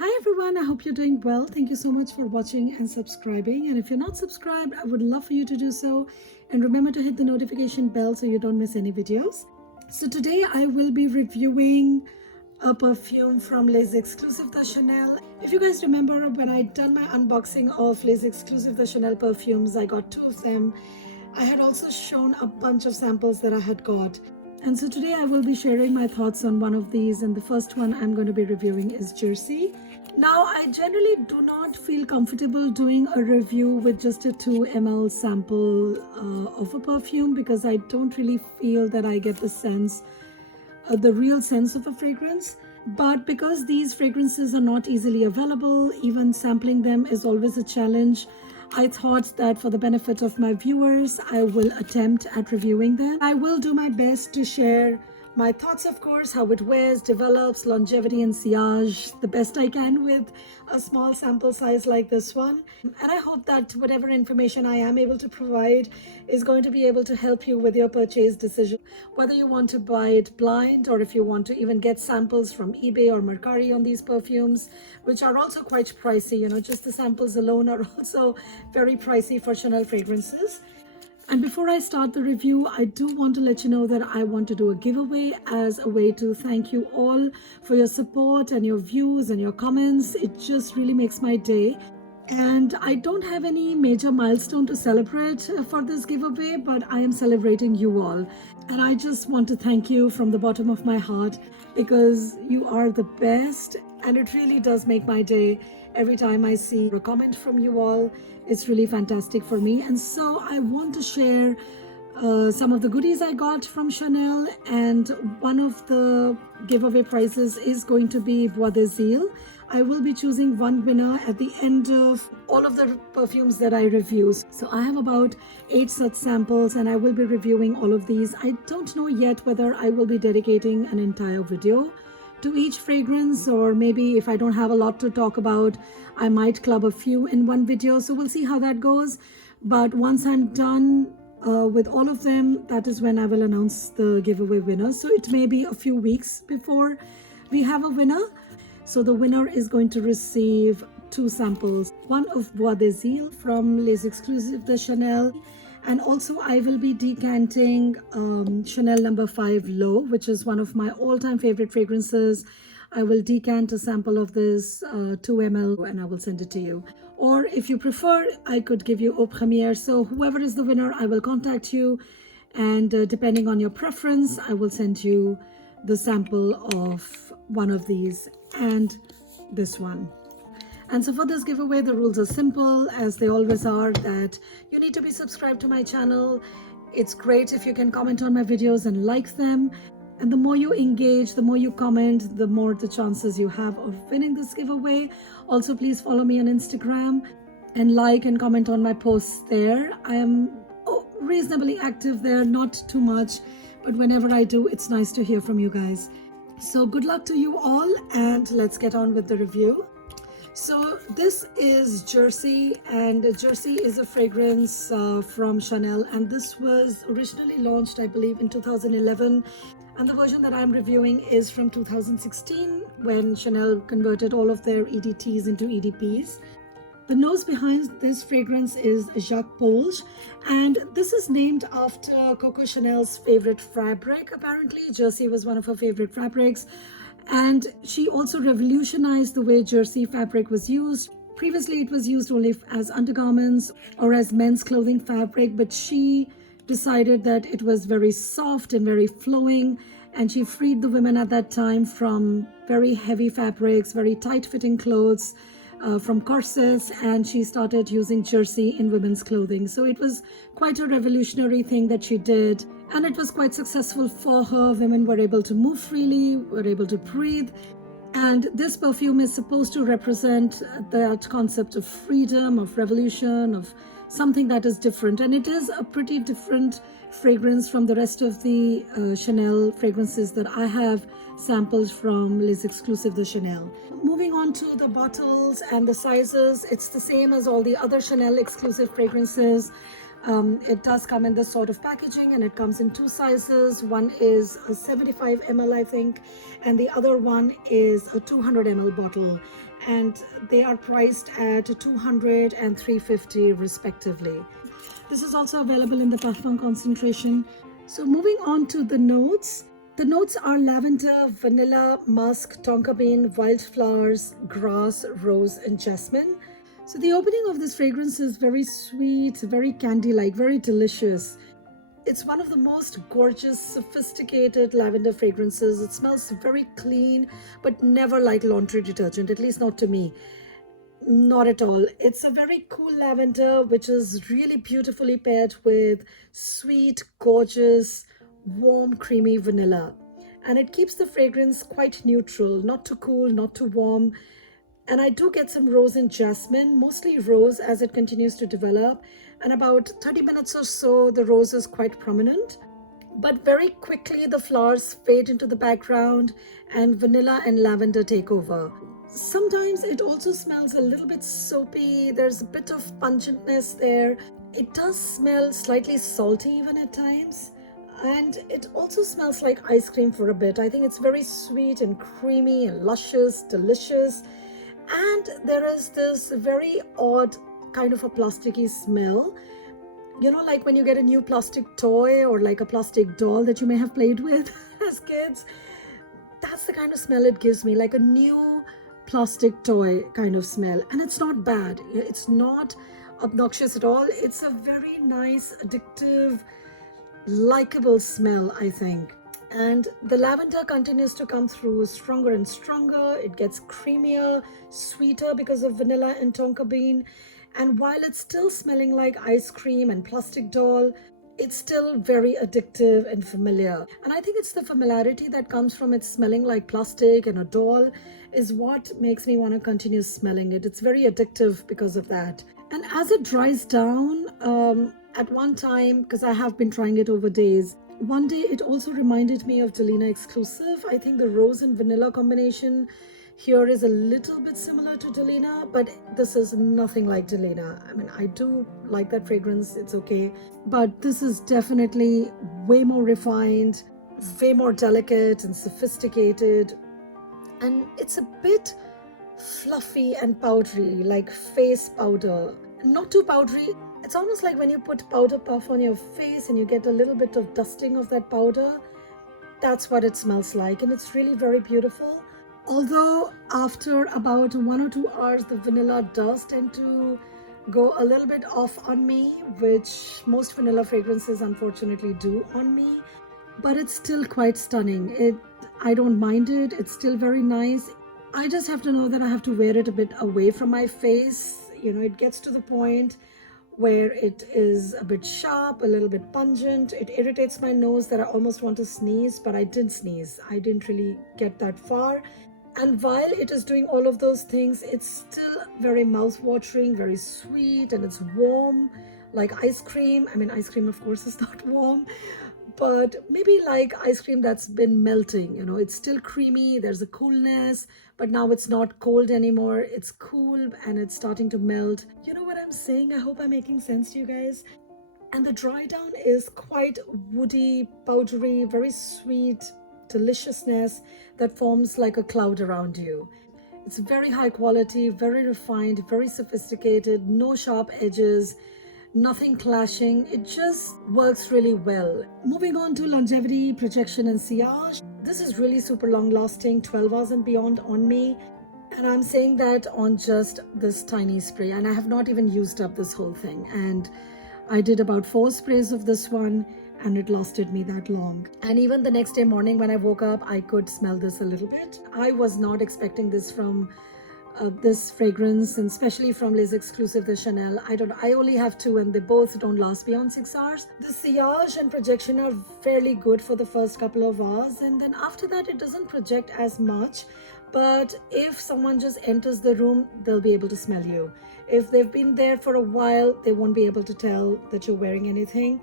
Hi everyone, I hope you're doing well. Thank you so much for watching and subscribing. And if you're not subscribed, I would love for you to do so. And remember to hit the notification bell so you don't miss any videos. So today I will be reviewing a perfume from Les Exclusifs de Chanel. If you guys remember when I done my unboxing of Les Exclusifs de Chanel perfumes, I got 2 of them. I had also shown a bunch of samples that I had got. And so today I will be sharing my thoughts on one of these, and the first one I'm going to be reviewing is Jersey. Now, I generally do not feel comfortable doing a review with just a 2 ml sample of a perfume because I don't really feel that I get the real sense of a fragrance. But because these fragrances are not easily available, even sampling them is always a challenge. I thought that for the benefit of my viewers, I will attempt at reviewing them. I will do my best to share my thoughts, of course, how it wears, develops, longevity and sillage, the best I can with a small sample size like this one. And I hope that whatever information I am able to provide is going to be able to help you with your purchase decision, whether you want to buy it blind or if you want to even get samples from eBay or Mercari on these perfumes, which are also quite pricey. You know, just the samples alone are also very pricey for Chanel fragrances. And before I start the review, I do want to let you know that I want to do a giveaway as a way to thank you all for your support and your views and your comments. It just really makes my day. And I don't have any major milestone to celebrate for this giveaway, but I am celebrating you all. And I just want to thank you from the bottom of my heart because you are the best. And it really does make my day every time I see a comment from you all. It's really fantastic for me. And so I want to share some of the goodies I got from Chanel, and one of the giveaway prizes is going to be Bois. I will be choosing one winner at the end of all of the perfumes that I review. So I have about 8 such samples and I will be reviewing all of these. I don't know yet whether I will be dedicating an entire video to each fragrance, or maybe if I don't have a lot to talk about, I might club a few in one video. So we'll see how that goes. But once I'm done with all of them, that is when I will announce the giveaway winner. So it may be a few weeks before we have a winner. So the winner is going to receive 2 samples, one of Bois from Les Exclusifs de Chanel, and also I will be decanting Chanel No. 5 Low, which is one of my all-time favorite fragrances. I will decant a sample of this 2 ml and I will send it to you. Or if you prefer, I could give you Eau Premiere. So whoever is the winner, I will contact you, and depending on your preference, I will send you the sample of one of these and this one. And so for this giveaway, the rules are simple, as they always are, that you need to be subscribed to my channel. It's great if you can comment on my videos and like them. And the more you engage, the more you comment, the more the chances you have of winning this giveaway. Also, please follow me on Instagram and like and comment on my posts there. I am reasonably active there, not too much, but whenever I do, it's nice to hear from you guys. So good luck to you all, and let's get on with the review. So this is Jersey, and Jersey is a fragrance from Chanel, and this was originally launched, I believe, in 2011, and the version that I'm reviewing is from 2016 when Chanel converted all of their EDTs into EDPs. The nose behind this fragrance is Jacques Polge, and this is named after Coco Chanel's favorite fabric. Apparently, Jersey was one of her favorite fabrics. And she also revolutionized the way Jersey fabric was used. Previously, it was used only as undergarments or as men's clothing fabric, but she decided that it was very soft and very flowing, and she freed the women at that time from very heavy fabrics, very tight-fitting clothes, from corsets, and she started using Jersey in women's clothing. So it was quite a revolutionary thing that she did, and it was quite successful for her. Women were able to move freely, were able to breathe, and this perfume is supposed to represent that concept of freedom, of revolution, of something that is different. And it is a pretty different fragrance from the rest of the Chanel fragrances that I have sampled from Les Exclusifs de Chanel. Moving on to the bottles and the sizes, it's the same as all the other Chanel exclusive fragrances. It does come in this sort of packaging, and it comes in 2 sizes. One is a 75 ml, I think, and the other one is a 200 ml bottle. and they are priced at 200 and 350 respectively. This is also available in the Parfum concentration. So moving on to the notes. The notes are lavender, vanilla, musk, tonka bean, wildflowers, grass, rose, and jasmine. So the opening of this fragrance is very sweet, very candy-like, very delicious. It's one of the most gorgeous, sophisticated lavender fragrances. It smells very clean, but never like laundry detergent, at least not to me. Not at all. It's a very cool lavender, which is really beautifully paired with sweet, gorgeous, warm, creamy vanilla. And it keeps the fragrance quite neutral, not too cool, not too warm. And I do get some rose and jasmine, mostly rose as it continues to develop. And about 30 minutes or so, the rose is quite prominent. But very quickly, the flowers fade into the background and vanilla and lavender take over. Sometimes it also smells a little bit soapy. There's a bit of pungentness there. It does smell slightly salty even at times. And it also smells like ice cream for a bit. I think it's very sweet and creamy and luscious, delicious. And there is this very odd kind of a plasticky smell. You know, like when you get a new plastic toy or like a plastic doll that you may have played with as kids. That's the kind of smell it gives me, like a new plastic toy kind of smell. And it's not bad. It's not obnoxious at all. It's a very nice, addictive, likable smell, I think. And the lavender continues to come through stronger and stronger. It gets creamier, sweeter because of vanilla and tonka bean. And while it's still smelling like ice cream and plastic doll, it's still very addictive and familiar. And I think it's the familiarity that comes from it smelling like plastic and a doll is what makes me want to continue smelling it. It's very addictive because of that. And as it dries down, at one time, because I have been trying it over days, one day it also reminded me of Delina Exclusive. I think the rose and vanilla combination here is a little bit similar to Delina, but this is nothing like Delina. I mean, I do like that fragrance, it's okay. But this is definitely way more refined, way more delicate and sophisticated. And it's a bit fluffy and powdery, like face powder. Not too powdery. It's almost like when you put powder puff on your face and you get a little bit of dusting of that powder. That's what it smells like, and it's really very beautiful. Although after about 1 or 2 hours, the vanilla does tend to go a little bit off on me, which most vanilla fragrances unfortunately do on me. But it's still quite stunning. I don't mind it. It's still very nice. I just have to know that I have to wear it a bit away from my face. You know, it gets to the point where it is a bit sharp, a little bit pungent. It irritates my nose that I almost want to sneeze, but I didn't sneeze. I didn't really get that far. And while it is doing all of those things, it's still very mouth-watering, very sweet, and it's warm, like ice cream. I mean, ice cream, of course, is not warm, but maybe like ice cream that's been melting. You know, it's still creamy, there's a coolness, but now it's not cold anymore. It's cool and it's starting to melt. You know what I'm saying? I hope I'm making sense to you guys. And the dry down is quite woody, powdery, very sweet deliciousness that forms like a cloud around you. It's very high quality, very refined, very sophisticated, no sharp edges, nothing clashing. It just works really well. Moving on to longevity, projection, and sillage. This is really super long lasting, 12 hours and beyond on me. And I'm saying that on just this tiny spray, and I have not even used up this whole thing. And I did about 4 sprays of this one, and it lasted me that long. And even the next day morning when I woke up, I could smell this a little bit. I was not expecting this from this fragrance, and especially from Les Exclusifs de Chanel. I only have 2 and they both don't last beyond 6 hours. The sillage and projection are fairly good for the first couple of hours, and then after that it doesn't project as much. But if someone just enters the room, they'll be able to smell you. If they've been there for a while, they won't be able to tell that you're wearing anything.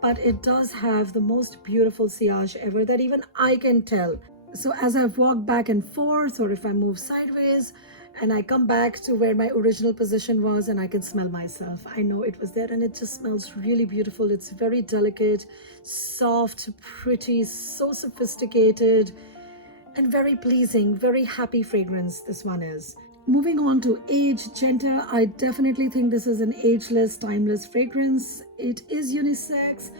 But it does have the most beautiful sillage ever that even I can tell. So as I walk back and forth, or if I move sideways and I come back to where my original position was, and I can smell myself, I know it was there, and it just smells really beautiful. It's very delicate, soft, pretty, so sophisticated, and very pleasing, very happy fragrance this one is. Moving on to age, gender, I definitely think this is an ageless, timeless fragrance. It is unisex,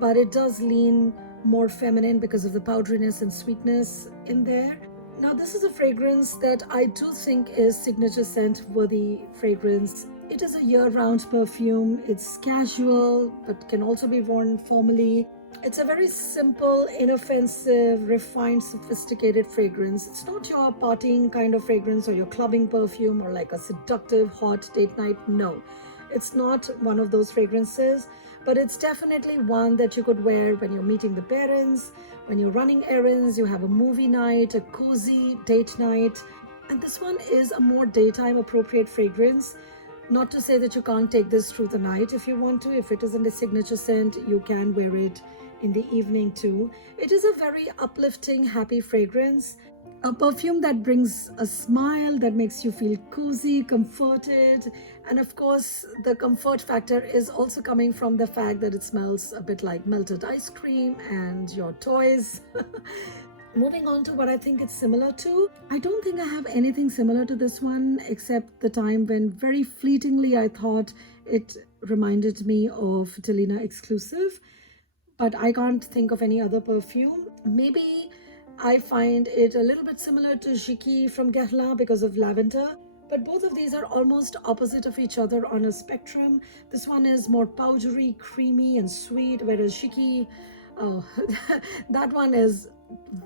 but it does lean more feminine because of the powderiness and sweetness in there. Now, this is a fragrance that I do think is signature scent worthy fragrance. It is a year-round perfume. It's casual, but can also be worn formally. It's a very simple, inoffensive, refined, sophisticated fragrance. It's not your partying kind of fragrance or your clubbing perfume or like a seductive, hot date night. No, it's not one of those fragrances, but it's definitely one that you could wear when you're meeting the parents, when you're running errands, you have a movie night, a cozy date night. And this one is a more daytime appropriate fragrance. Not to say that you can't take this through the night if you want to. If it isn't a signature scent, you can wear it in the evening too. It is a very uplifting, happy fragrance. A perfume that brings a smile, that makes you feel cozy, comforted. And of course, the comfort factor is also coming from the fact that it smells a bit like melted ice cream and your toys. Moving on to what I think it's similar to. I don't think I have anything similar to this one, except the time when very fleetingly I thought it reminded me of Delina Exclusive, but I can't think of any other perfume. Maybe I find it a little bit similar to Jiki from Guerlain because of lavender, but both of these are almost opposite of each other on a spectrum. This one is more powdery, creamy and sweet, whereas Jiki, oh, that one is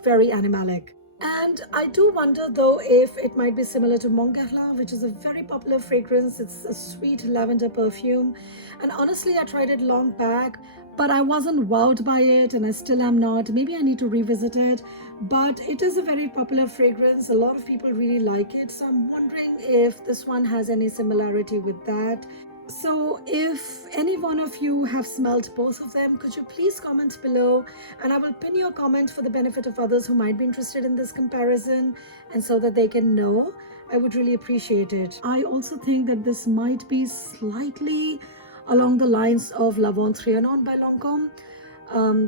very animalic. And I do wonder though if it might be similar to Montguerlain, which is a very popular fragrance. It's a sweet lavender perfume, and honestly I tried it long back, but I wasn't wowed by it, and I still am not. Maybe I need to revisit it, but it is a very popular fragrance. A lot of people really like it, so I'm wondering if this one has any similarity with that. So if any one of you have smelled both of them, could you please comment below, and I will pin your comment for the benefit of others who might be interested in this comparison, and so that they can know. I would really appreciate it. I also think that this might be slightly along the lines of La Vente Trianon by Lancôme,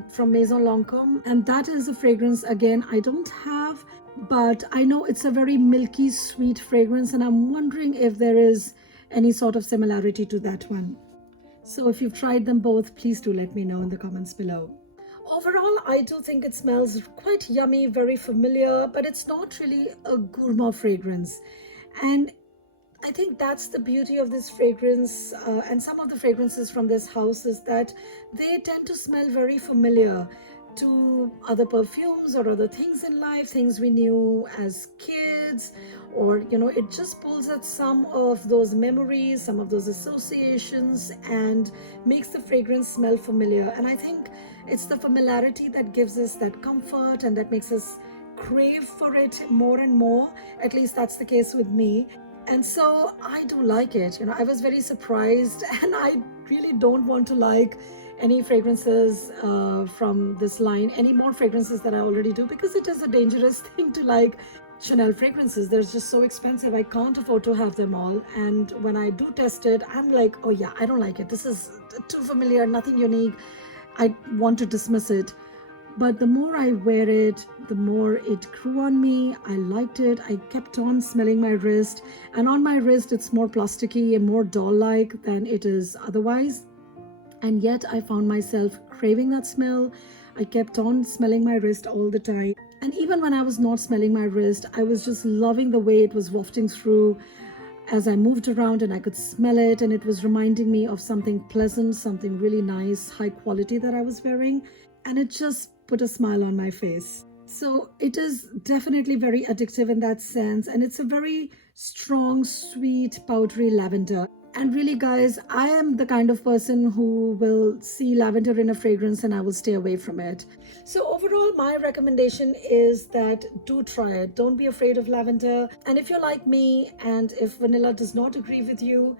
from Maison Lancôme, and that is a fragrance again I don't have, but I know it's a very milky sweet fragrance, and I'm wondering if there is any sort of similarity to that one. So if you've tried them both, please do let me know in the comments below. Overall, I do think it smells quite yummy, very familiar, but it's not really a gourmand fragrance. And I think that's the beauty of this fragrance, and some of the fragrances from this house, is that they tend to smell very familiar to other perfumes or other things in life, things we knew as kids, or it just pulls at some of those memories, some of those associations, and makes the fragrance smell familiar. And I think it's the familiarity that gives us that comfort and that makes us crave for it more and more. At least that's the case with me. And so I do like it. I was very surprised, and I really don't want to like any fragrances from this line, any more fragrances that I already do, because it is a dangerous thing to like Chanel fragrances. They're just so expensive. I can't afford to have them all. And when I do test it, I'm like, oh yeah, I don't like it. This is too familiar, nothing unique. I want to dismiss it. But the more I wear it, the more it grew on me. I liked it. I kept on smelling my wrist, and on my wrist it's more plasticky and more doll-like than it is otherwise. And yet I found myself craving that smell. I kept on smelling my wrist all the time. And even when I was not smelling my wrist, I was just loving the way it was wafting through as I moved around, and I could smell it, and it was reminding me of something pleasant, something really nice, high quality that I was wearing. And it just put a smile on my face. So it is definitely very addictive in that sense, and it's a very strong, sweet, powdery lavender. And really guys, I am the kind of person who will see lavender in a fragrance and I will stay away from it. So overall, my recommendation is that do try it. Don't be afraid of lavender. And if you're like me, and if vanilla does not agree with you,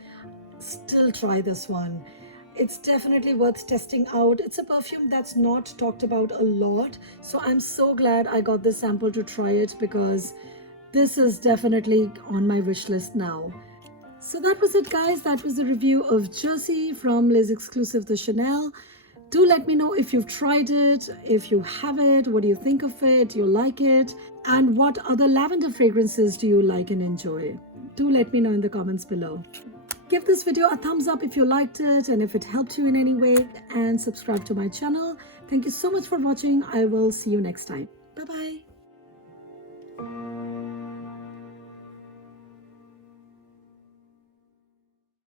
still try this one. It's definitely worth testing out. It's a perfume that's not talked about a lot, so I'm so glad I got this sample to try it, because this is definitely on my wish list now. So that was it guys. That was the review of Jersey from Les Exclusifs de Chanel. Do let me know if you've tried it, if you have it, what do you think of it, do you like it, and what other lavender fragrances do you like and enjoy? Do let me know in the comments below. Give this video a thumbs up if you liked it and if it helped you in any way, and subscribe to my channel. Thank you so much for watching. I will see you next time. Bye bye.